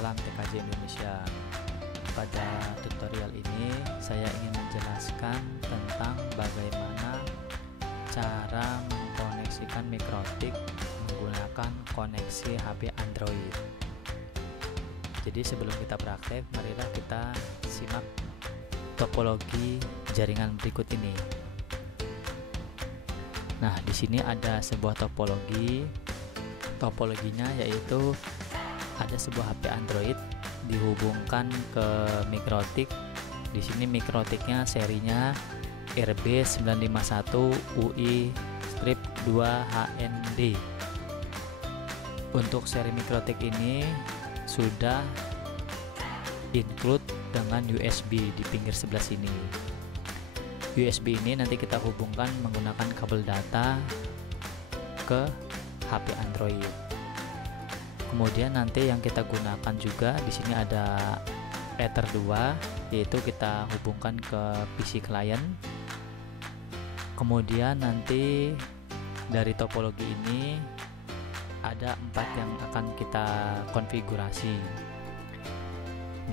Salam TKJ Indonesia. Pada tutorial ini saya ingin menjelaskan tentang bagaimana cara mengkoneksikan mikrotik menggunakan koneksi HP Android. Jadi sebelum kita praktek, marilah kita simak topologi jaringan berikut ini. Nah, di sini ada sebuah topologi. Topologinya yaitu ada sebuah HP Android dihubungkan ke mikrotik. Di sini mikrotiknya serinya RB951UI-2HND. Untuk seri mikrotik ini sudah include dengan USB di pinggir sebelah sini. USB ini nanti kita hubungkan menggunakan kabel data ke HP Android. Kemudian nanti yang kita gunakan juga di sini ada Ether 2, yaitu kita hubungkan ke PC client. Kemudian nanti dari topologi ini ada 4 yang akan kita konfigurasi,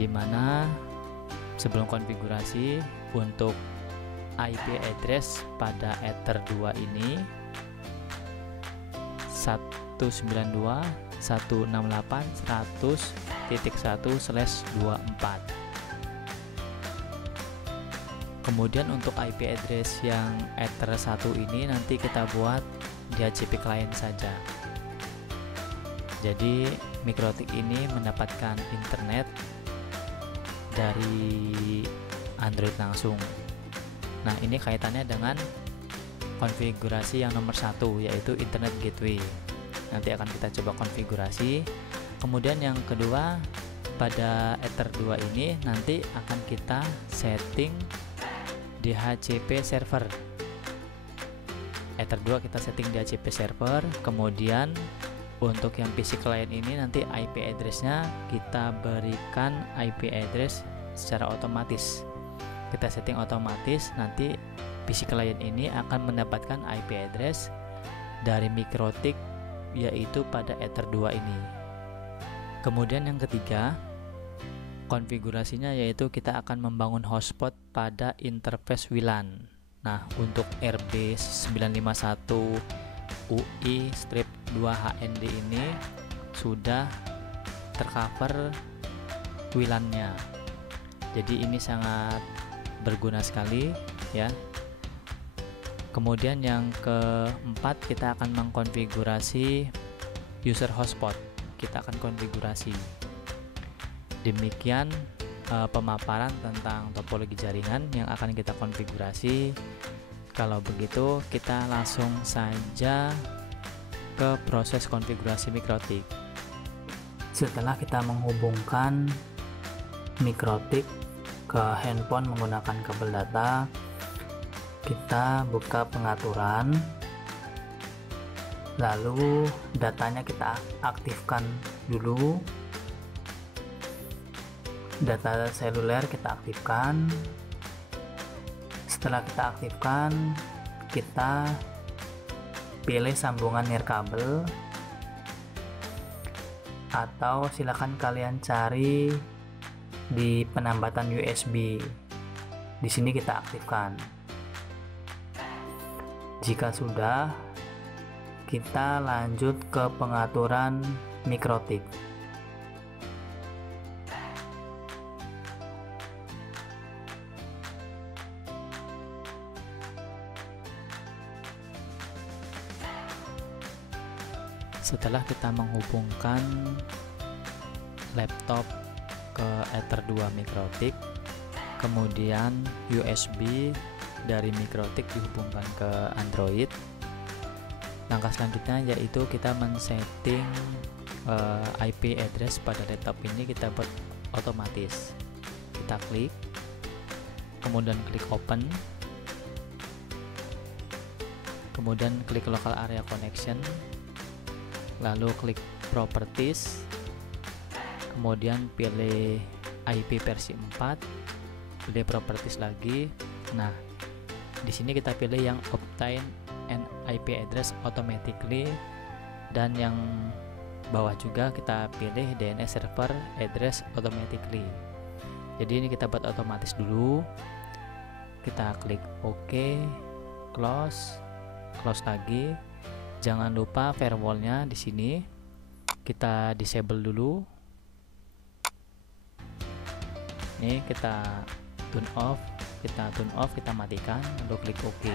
dimana sebelum konfigurasi untuk IP address pada Ether 2 ini 192.168.100.1/24. Kemudian untuk IP address yang Ether 1 ini nanti kita buat di HCP client saja. Jadi mikrotik ini mendapatkan internet dari Android langsung. Nah, ini kaitannya dengan konfigurasi yang nomor 1, yaitu internet gateway. Nanti akan kita coba konfigurasi. Kemudian yang kedua, pada Ether 2 ini nanti akan kita setting DHCP server. Ether 2 kita setting DHCP server. Kemudian untuk yang PC client ini nanti IP address-nya kita berikan IP address secara otomatis. Kita setting otomatis, nanti PC client ini akan mendapatkan IP address dari mikrotik, yaitu pada Ether 2 ini. Kemudian yang ketiga, konfigurasinya yaitu kita akan membangun hotspot pada interface WLAN. Nah, untuk RB951UI-2HND ini sudah tercover WLAN-nya. Jadi ini sangat berguna sekali ya. Kemudian yang keempat, kita akan mengkonfigurasi user hotspot. Kita akan konfigurasi. Demikian pemaparan tentang topologi jaringan yang akan kita konfigurasi. Kalau begitu, kita langsung saja ke proses konfigurasi mikrotik. Setelah kita menghubungkan mikrotik ke handphone menggunakan kabel data, kita buka pengaturan, lalu datanya kita aktifkan dulu. Data seluler kita aktifkan. Setelah kita aktifkan, kita pilih sambungan nirkabel, atau silakan kalian cari di penambatan USB. Di sini kita aktifkan. Jika sudah, kita lanjut ke pengaturan mikrotik. Setelah kita menghubungkan laptop ke Ether 2 mikrotik, kemudian USB dari mikrotik dihubungkan ke Android, langkah selanjutnya yaitu kita men-setting IP address pada laptop ini. Kita buat otomatis. Kita klik, kemudian klik open, kemudian klik local area connection, lalu klik properties, kemudian pilih IP versi 4, pilih properties lagi. Nah, di sini kita pilih yang obtain an IP address automatically, dan yang bawah juga kita pilih DNS server address automatically. Jadi ini kita buat otomatis dulu. Kita klik OK, close lagi. Jangan lupa firewallnya di sini kita disable dulu. Ini kita turn off, kita matikan, lalu klik OK.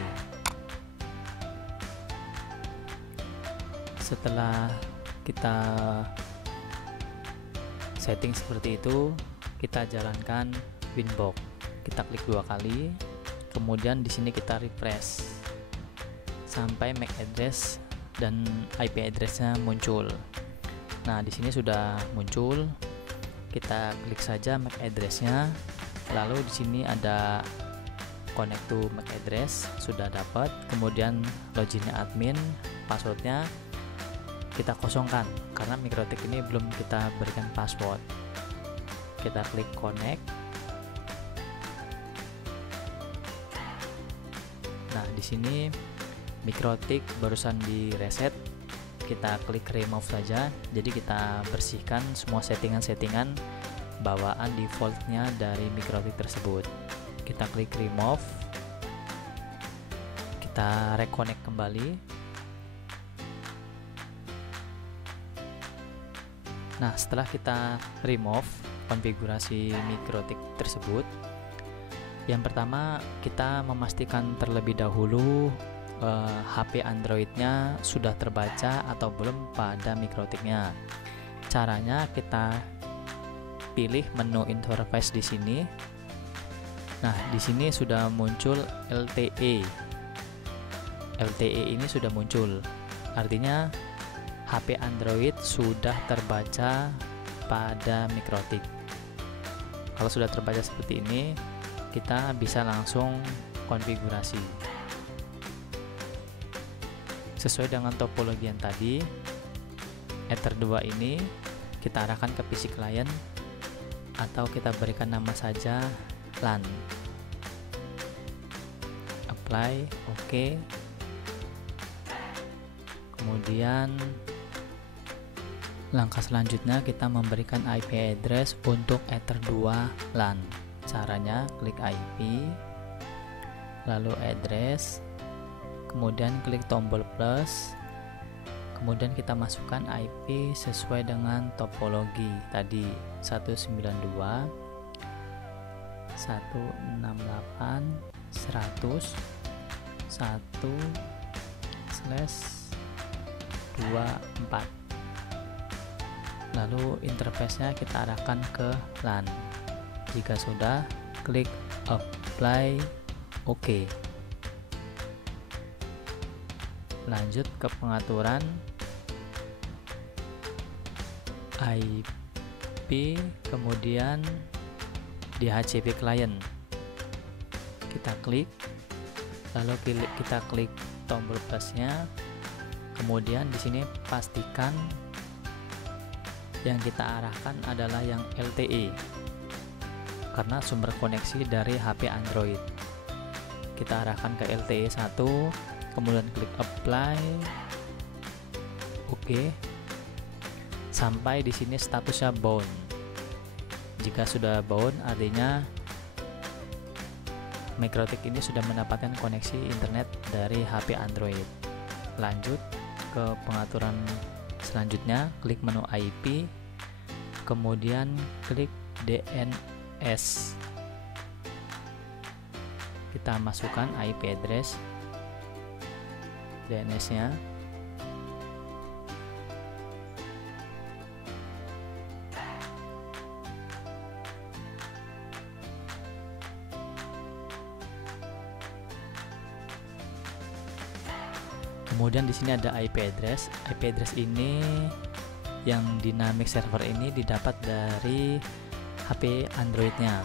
Setelah kita setting seperti itu, kita jalankan Winbox. Kita klik 2 kali, kemudian di sini kita refresh sampai MAC address dan IP addressnya muncul. Nah, di sini sudah muncul. Kita klik saja MAC addressnya, lalu di sini ada connect to MAC address, sudah dapat. Kemudian loginnya admin, passwordnya kita kosongkan karena Mikrotik ini belum kita berikan password. Kita klik connect. Nah, di sini Mikrotik barusan di reset, kita klik remove saja. Jadi kita bersihkan semua settingan-settingan bawaan defaultnya dari Mikrotik tersebut. Kita klik remove, kita reconnect kembali. Nah, setelah kita remove konfigurasi Mikrotik tersebut, yang pertama kita memastikan terlebih dahulu HP Androidnya sudah terbaca atau belum pada Mikrotiknya. Caranya kita pilih menu interface di sini. Nah, di sini sudah muncul LTE. LTE ini sudah muncul, artinya HP Android sudah terbaca pada Mikrotik. Kalau sudah terbaca seperti ini, kita bisa langsung konfigurasi sesuai dengan topologi yang tadi. Ether 2 ini kita arahkan ke PC client atau kita berikan nama saja LAN. Apply, OK. Kemudian langkah selanjutnya kita memberikan IP address untuk Ether 2 LAN. Caranya klik IP, lalu address, kemudian klik tombol plus, kemudian kita masukkan IP sesuai dengan topologi tadi 192 168 100 1/24. Lalu interface-nya kita arahkan ke LAN. Jika sudah, klik apply, OK. Lanjut ke pengaturan IP, kemudian di HCP client kita klik, lalu kita klik tombol plusnya, kemudian di sini pastikan yang kita arahkan adalah yang LTE karena sumber koneksi dari HP Android. Kita arahkan ke LTE 1, kemudian klik apply, OK. Sampai di sini statusnya bound. Jika sudah bound, artinya Mikrotik ini sudah mendapatkan koneksi internet dari HP Android. Lanjut ke pengaturan selanjutnya, klik menu IP, kemudian klik DNS. Kita masukkan IP address DNS-nya. Kemudian di sini ada IP address. IP address ini yang dynamic server ini didapat dari HP Androidnya.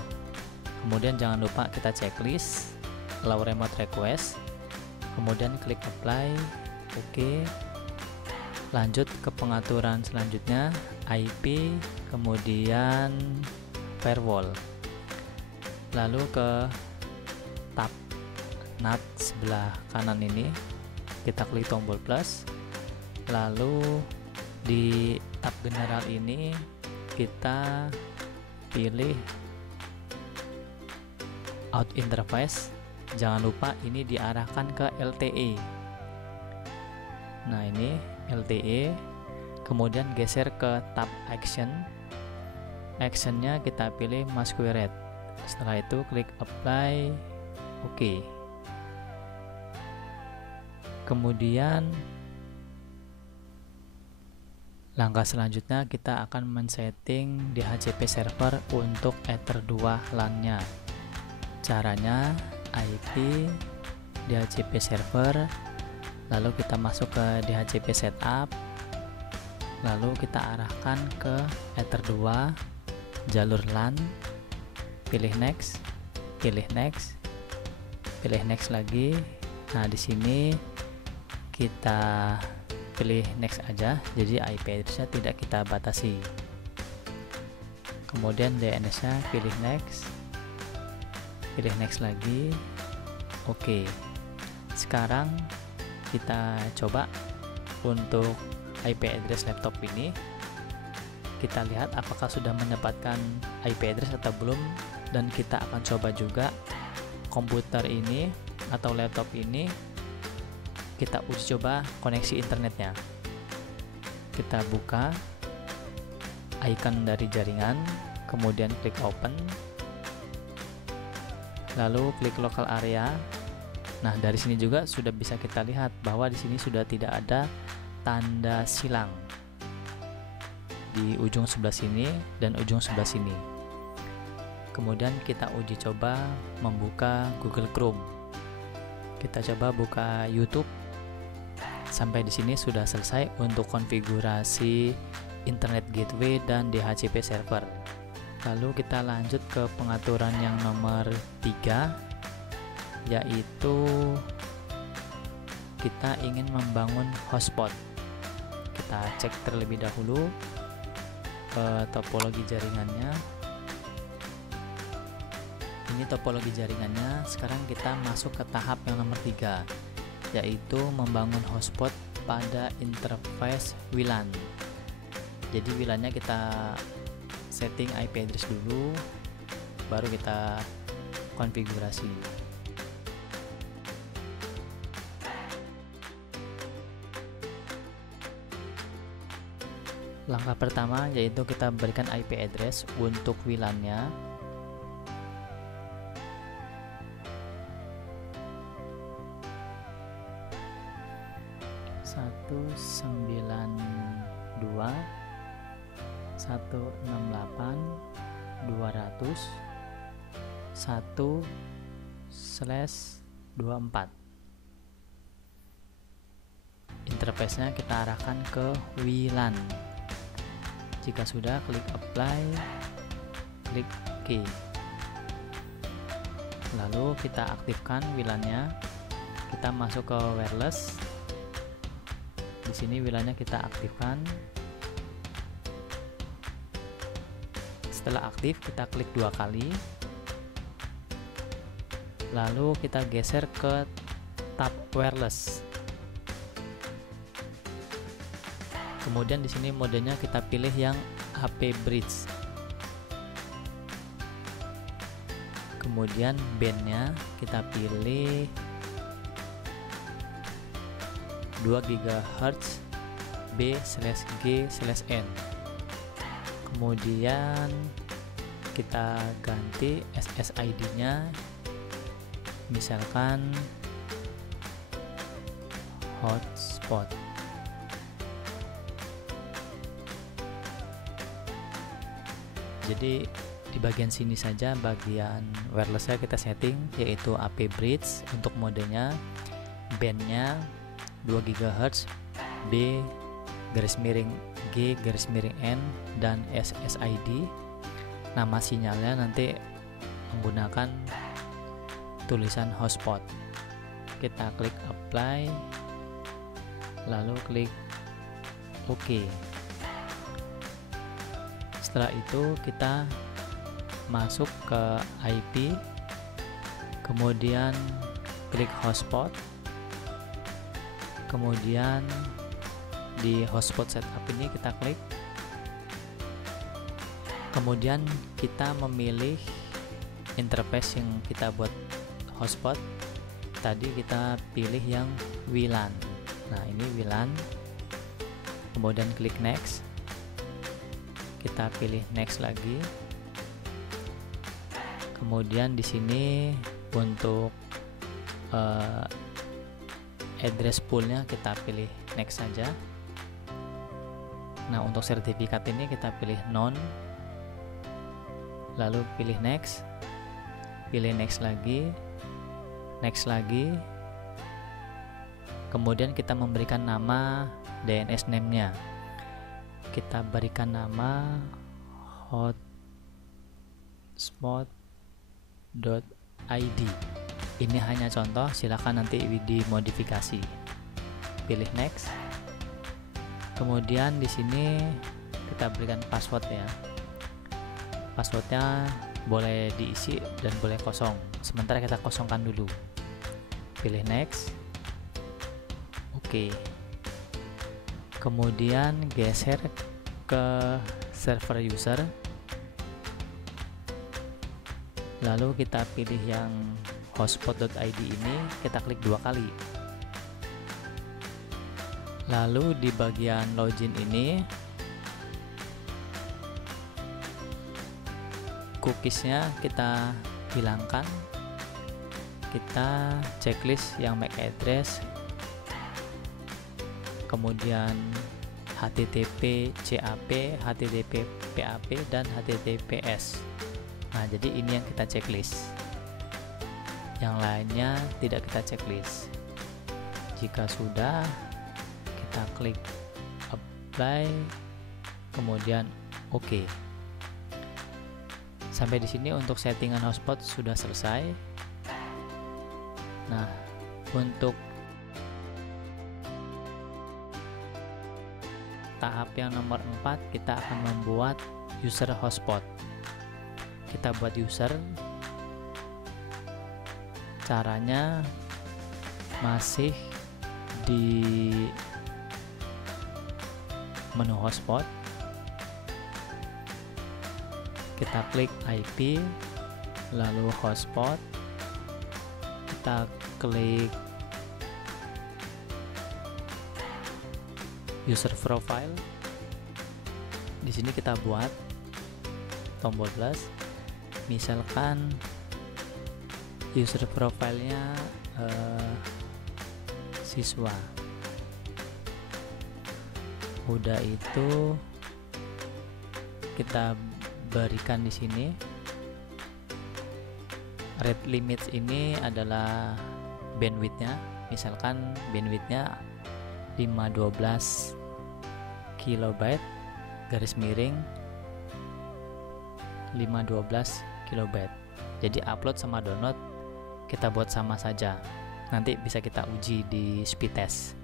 Kemudian jangan lupa kita checklist, allow remote request, kemudian klik apply, OK. Lanjut ke pengaturan selanjutnya, IP, kemudian firewall. Lalu ke tab NAT sebelah kanan ini kita klik tombol plus, lalu di tab general ini kita pilih out interface. Jangan lupa ini diarahkan ke LTE. Nah, ini LTE. Kemudian geser ke tab action. Actionnya kita pilih masquerade. Setelah itu klik apply. Oke. Kemudian langkah selanjutnya kita akan men-setting DHCP server untuk Ether 2 LAN-nya. Caranya IP DHCP server, lalu kita masuk ke DHCP setup, lalu kita arahkan ke Ether 2 jalur LAN, pilih next, pilih next, pilih next lagi. Nah, di sini kita pilih next aja, jadi IP address-nya tidak kita batasi. Kemudian DNS-nya pilih next, pilih next lagi. Oke. Sekarang kita coba untuk IP address laptop ini. Kita lihat apakah sudah mendapatkan IP address atau belum, dan kita akan coba juga komputer ini atau laptop ini kita uji coba koneksi internetnya. Kita buka icon dari jaringan, kemudian klik open, lalu klik local area. Nah, dari sini juga sudah bisa kita lihat bahwa di sini sudah tidak ada tanda silang di ujung sebelah sini dan ujung sebelah sini. Kemudian kita uji coba membuka Google Chrome. Kita coba buka YouTube. Sampai di sini sudah selesai untuk konfigurasi internet gateway dan DHCP server. Lalu kita lanjut ke pengaturan yang nomor 3, yaitu kita ingin membangun hotspot. Kita cek terlebih dahulu topologi jaringannya. Ini topologi jaringannya. Sekarang kita masuk ke tahap yang nomor 3, yaitu membangun hotspot pada interface WLAN. Jadi WLAN-nya kita setting IP address dulu, baru kita konfigurasi. Langkah pertama yaitu kita berikan IP address untuk WLAN-nya. Satu 92 168 200 1/24. Interface-nya kita arahkan ke WLAN. Jika sudah, klik apply, klik OK. Lalu kita aktifkan WLAN-nya. Kita masuk ke wireless. Di sini WLAN-nya kita aktifkan. Setelah aktif, kita klik 2 kali. Lalu kita geser ke tab wireless. Kemudian di sini modenya kita pilih yang AP Bridge. Kemudian bandnya kita pilih 2 GHz B/G/N. Kemudian kita ganti SSID-nya, misalkan hotspot. Jadi di bagian sini saja, bagian wireless-nya kita setting, yaitu AP Bridge untuk modenya, bandnya 2 GHz B/G/N dan SSID. Nama sinyalnya nanti menggunakan tulisan hotspot. Kita klik apply, lalu klik OK. Setelah itu kita masuk ke IP, kemudian klik hotspot, kemudian di hotspot setup ini kita klik, Kemudian kita memilih interface yang kita buat hotspot. Tadi kita pilih yang WLAN. Nah, ini WLAN. Kemudian klik next. Kita pilih next lagi. Kemudian di sini untuk address poolnya kita pilih next saja. Nah, untuk sertifikat ini kita pilih non, lalu pilih next, pilih next lagi, kemudian kita memberikan nama DNS name-nya. Kita berikan nama hotspot.id. Ini hanya contoh, silakan nanti dimodifikasi. Pilih next. Kemudian di sini kita berikan password ya. Passwordnya boleh diisi dan boleh kosong. Sementara kita kosongkan dulu. Pilih next. Oke. Kemudian geser ke server user. Lalu kita pilih yang hotspot.id ini, kita klik 2 kali. Lalu di bagian login ini cookiesnya kita hilangkan. Kita checklist yang MAC address, kemudian HTTP CAP, HTTP PAP, dan HTTPS. Nah, jadi ini yang kita checklist. Yang lainnya tidak kita checklist. Jika sudah, kita klik apply, kemudian OK. Sampai di sini untuk settingan hotspot sudah selesai. Nah, untuk tahap yang nomor 4 kita akan membuat user hotspot. Kita buat user. Caranya masih di menu hotspot. Kita klik IP, lalu hotspot. Kita klik user profile. Di sini kita buat tombol plus. Misalkan user profilenya siswa. Udah itu kita berikan di sini rate limits. Ini adalah bandwidthnya. Misalkan bandwidthnya 512 kilobyte garis miring 512 kilobyte. Jadi upload sama download kita buat sama saja. Nanti bisa kita uji di speed test.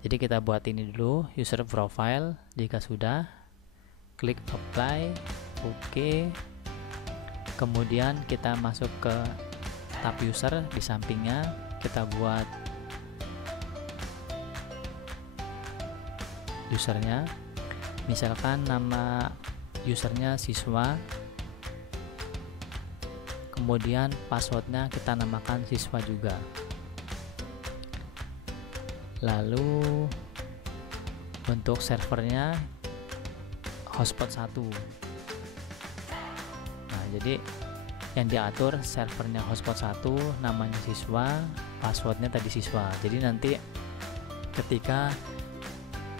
Jadi kita buat ini dulu, user profile. Jika sudah, klik apply, OK. Kemudian kita masuk ke tab user di sampingnya. Kita buat usernya. Misalkan nama usernya siswa. Kemudian passwordnya kita namakan siswa juga. Lalu untuk servernya hotspot 1. Nah, jadi yang diatur servernya hotspot 1, namanya siswa, passwordnya tadi siswa. Jadi nanti ketika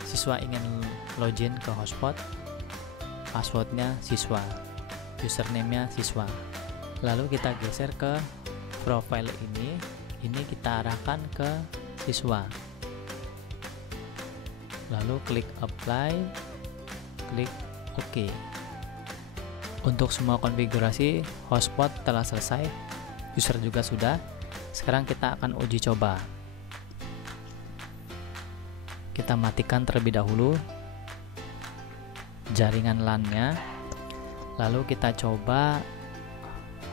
siswa ingin login ke hotspot, passwordnya siswa, username-nya siswa. Lalu kita geser ke profile ini kita arahkan ke siswa. Lalu klik apply, klik OK. Untuk semua konfigurasi hotspot telah selesai, user juga sudah. Sekarang kita akan uji coba. Kita matikan terlebih dahulu jaringan LAN-nya. Lalu kita coba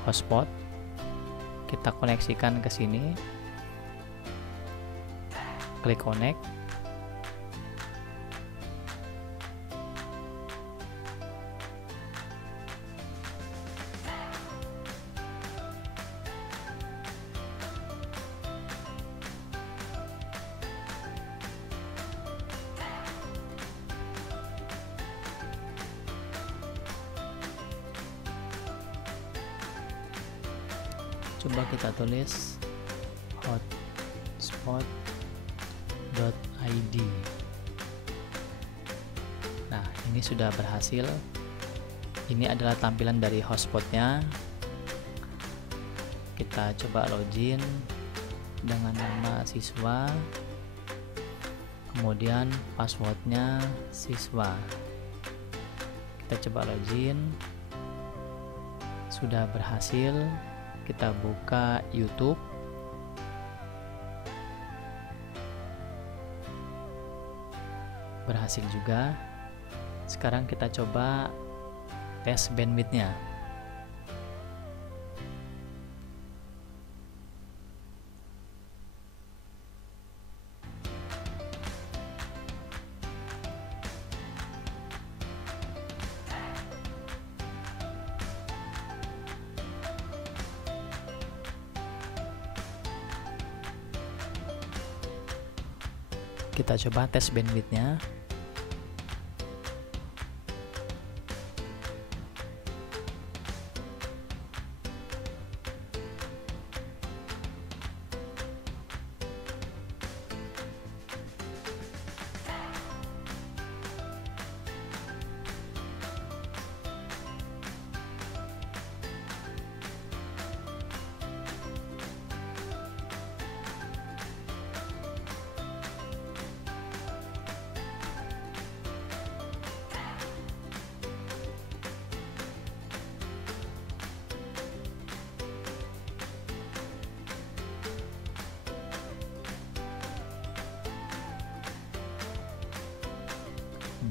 hotspot, kita koneksikan ke sini, klik connect. coba kita tulis hotspot.id. Nah, ini sudah berhasil. Ini adalah tampilan dari hotspotnya. Kita coba login dengan nama siswa, kemudian passwordnya siswa. Kita coba login, sudah berhasil. Kita buka YouTube. Berhasil juga. Sekarang kita coba tes bandwidthnya. Kita coba tes bandwidthnya.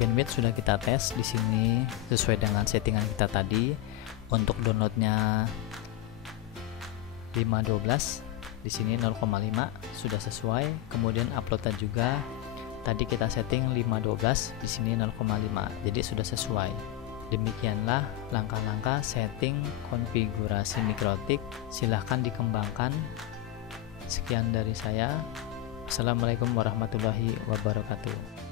Bandwidth sudah kita tes di sini sesuai dengan settingan kita tadi. Untuk downloadnya 512, di sini 0,5 sudah sesuai. Kemudian uploadnya juga tadi kita setting 512, di sini 0,5, jadi sudah sesuai. Demikianlah langkah-langkah setting konfigurasi Mikrotik. Silahkan dikembangkan. Sekian dari saya. Assalamualaikum warahmatullahi wabarakatuh.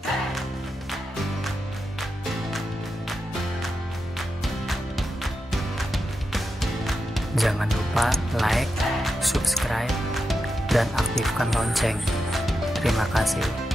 Jangan lupa like, subscribe, dan aktifkan lonceng. Terima kasih.